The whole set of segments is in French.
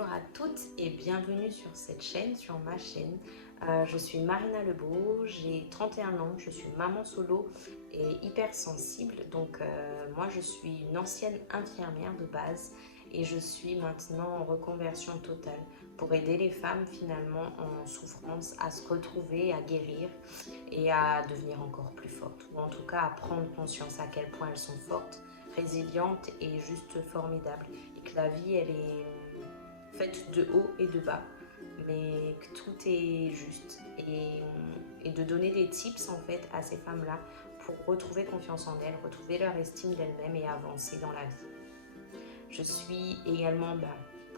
Bonjour à toutes et bienvenue sur cette chaîne, sur ma chaîne. Je suis Marina Lebeau, j'ai 31 ans, je suis maman solo et hypersensible. Donc moi je suis une ancienne infirmière de base et je suis maintenant en reconversion totale pour aider les femmes finalement en souffrance à se retrouver, à guérir et à devenir encore plus fortes. Ou en tout cas à prendre conscience à quel point elles sont fortes, résilientes et juste formidables. Et que la vie elle est faite de haut et de bas, mais que tout est juste et de donner des tips en fait à ces femmes-là pour retrouver confiance en elles, retrouver leur estime d'elles-mêmes et avancer dans la vie. Je suis également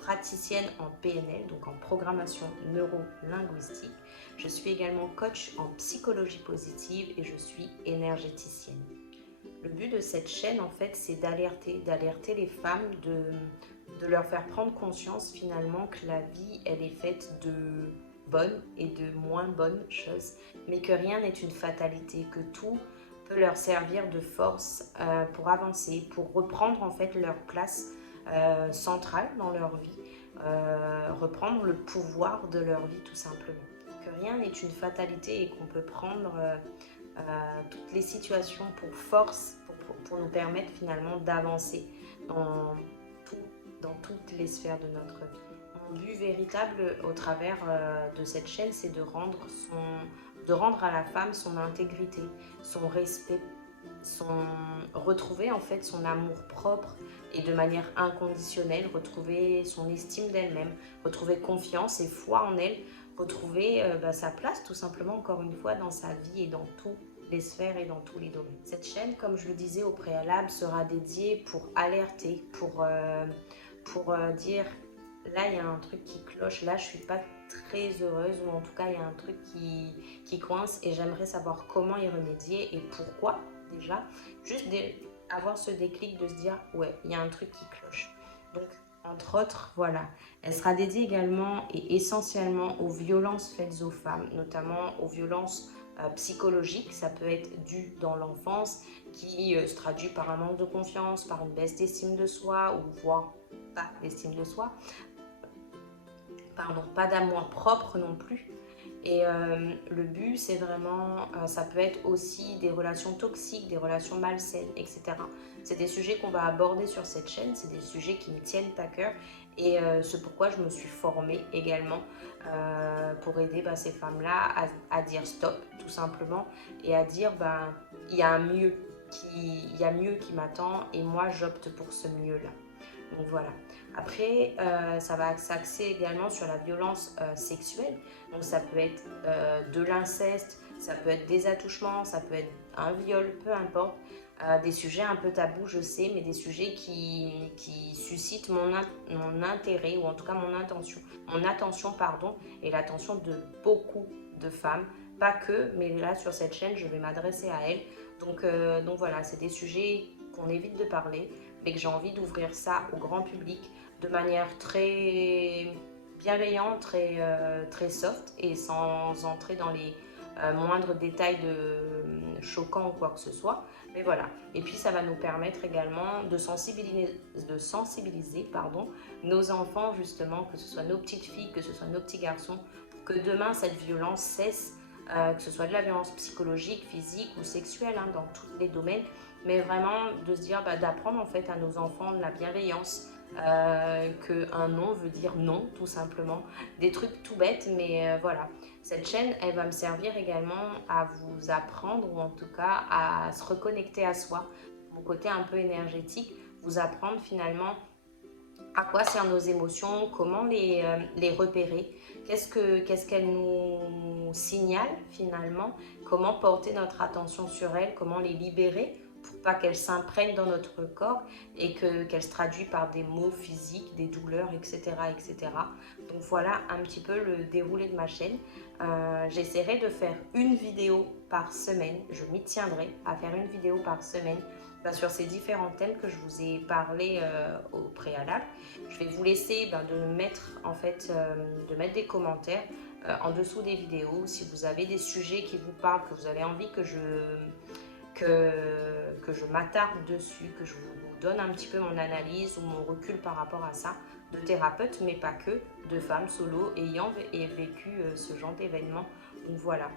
praticienne en PNL, donc en programmation neuro-linguistique. Je suis également coach en psychologie positive et je suis énergéticienne. Le but de cette chaîne, en fait, c'est d'alerter les femmes, de leur faire prendre conscience finalement que la vie, elle est faite de bonnes et de moins bonnes choses, mais que rien n'est une fatalité, que tout peut leur servir de force pour avancer, pour reprendre en fait leur place centrale dans leur vie, reprendre le pouvoir de leur vie tout simplement. Que rien n'est une fatalité et qu'on peut prendre toutes les situations pour force, pour nous permettre finalement d'avancer dans, dans toutes les sphères de notre vie. Mon but véritable au travers de cette chaîne, c'est de rendre à la femme son intégrité, son respect, retrouver en fait son amour propre et de manière inconditionnelle, retrouver son estime d'elle-même, retrouver confiance et foi en elle, retrouver sa place tout simplement encore une fois dans sa vie et dans toutes les sphères et dans tous les domaines. Cette chaîne, comme je le disais au préalable, sera dédiée pour alerter, pour dire là il y a un truc qui cloche, là je suis pas très heureuse ou en tout cas il y a un truc qui coince et j'aimerais savoir comment y remédier et pourquoi déjà. Juste avoir ce déclic de se dire ouais il y a un truc qui cloche. Donc entre autres, voilà, elle sera dédiée également et essentiellement aux violences faites aux femmes, notamment aux violences psychologiques. Ça peut être dû dans l'enfance, qui se traduit par un manque de confiance, par une baisse d'estime de soi, ou voire pas d'estime de soi, pardon, pas d'amour propre non plus. Et le but, c'est vraiment, ça peut être aussi des relations toxiques, des relations malsaines, etc. C'est des sujets qu'on va aborder sur cette chaîne, c'est des sujets qui me tiennent à cœur et c'est pourquoi je me suis formée également pour aider ces femmes-là à dire stop, tout simplement, et à dire, il y a mieux qui m'attend et moi, j'opte pour ce mieux-là. Donc voilà. Après, ça va s'axer également sur la violence sexuelle. Donc ça peut être de l'inceste, ça peut être des attouchements, ça peut être un viol, peu importe. Des sujets un peu tabous, je sais, mais des sujets qui suscitent mon intérêt ou en tout cas mon attention pardon, et l'attention de beaucoup de femmes. Pas que, mais là sur cette chaîne, je vais m'adresser à elles. Donc voilà, c'est des sujets qu'on évite de parler, mais que j'ai envie d'ouvrir ça au grand public de manière très bienveillante, très soft et sans entrer dans les moindres détails choquants ou quoi que ce soit. Mais voilà. Et puis ça va nous permettre également de sensibiliser nos enfants justement, que ce soit nos petites filles, que ce soit nos petits garçons, pour que demain cette violence cesse, que ce soit de la violence psychologique, physique ou sexuelle, dans tous les domaines, mais vraiment de se dire, d'apprendre en fait à nos enfants de la bienveillance, qu'un non veut dire non, tout simplement. Des trucs tout bêtes, mais voilà. Cette chaîne, elle va me servir également à vous apprendre, ou en tout cas à se reconnecter à soi, mon côté un peu énergétique, vous apprendre finalement à quoi servent nos émotions, comment les repérer, qu'est-ce qu'elles nous signalent finalement, comment porter notre attention sur elles, comment les libérer pour pas qu'elles s'imprègnent dans notre corps et qu'elles se traduisent par des maux physiques, des douleurs, etc., etc. Donc voilà un petit peu le déroulé de ma chaîne. J'essaierai de faire une vidéo par semaine, je m'y tiendrai à faire une vidéo par semaine sur ces différents thèmes que je vous ai parlé au préalable. Je vais vous laisser de mettre des commentaires en dessous des vidéos si vous avez des sujets qui vous parlent, que vous avez envie que que je m'attarde dessus, que je vous donne un petit peu mon analyse ou mon recul par rapport à ça, de thérapeutes, mais pas que, de femmes solo ayant vécu ce genre d'événement. Donc voilà,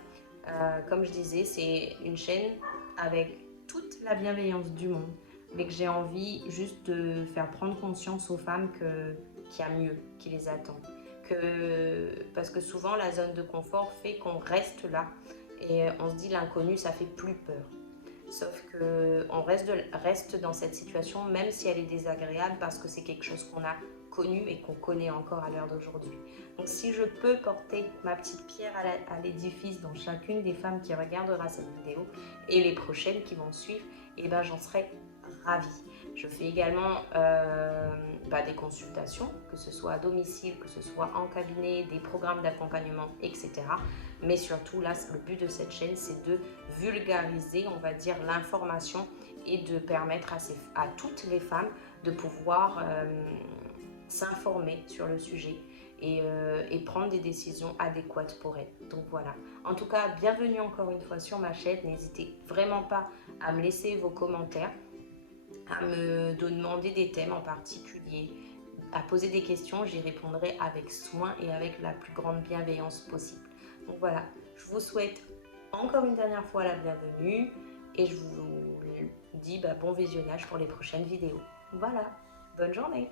comme je disais, c'est une chaîne avec toute la bienveillance du monde, mais que j'ai envie juste de faire prendre conscience aux femmes qu'il y a mieux qui les attend. Parce que souvent la zone de confort fait qu'on reste là et on se dit l'inconnu ça fait plus peur. Sauf qu'on reste dans cette situation même si elle est désagréable parce que c'est quelque chose qu'on a connu et qu'on connaît encore à l'heure d'aujourd'hui. Donc si je peux porter ma petite pierre à l'édifice dans chacune des femmes qui regardera cette vidéo et les prochaines qui vont suivre, et ben j'en serai ravie. Je fais également des consultations, que ce soit à domicile, que ce soit en cabinet, des programmes d'accompagnement, etc. Mais surtout, là, le but de cette chaîne, c'est de vulgariser, on va dire, l'information et de permettre à toutes les femmes de pouvoir s'informer sur le sujet et prendre des décisions adéquates pour elles. Donc voilà. En tout cas, bienvenue encore une fois sur ma chaîne. N'hésitez vraiment pas à me laisser vos commentaires, à me demander des thèmes en particulier, à poser des questions. J'y répondrai avec soin et avec la plus grande bienveillance possible. Donc voilà, je vous souhaite encore une dernière fois la bienvenue et je vous dis bon visionnage pour les prochaines vidéos. Voilà, bonne journée!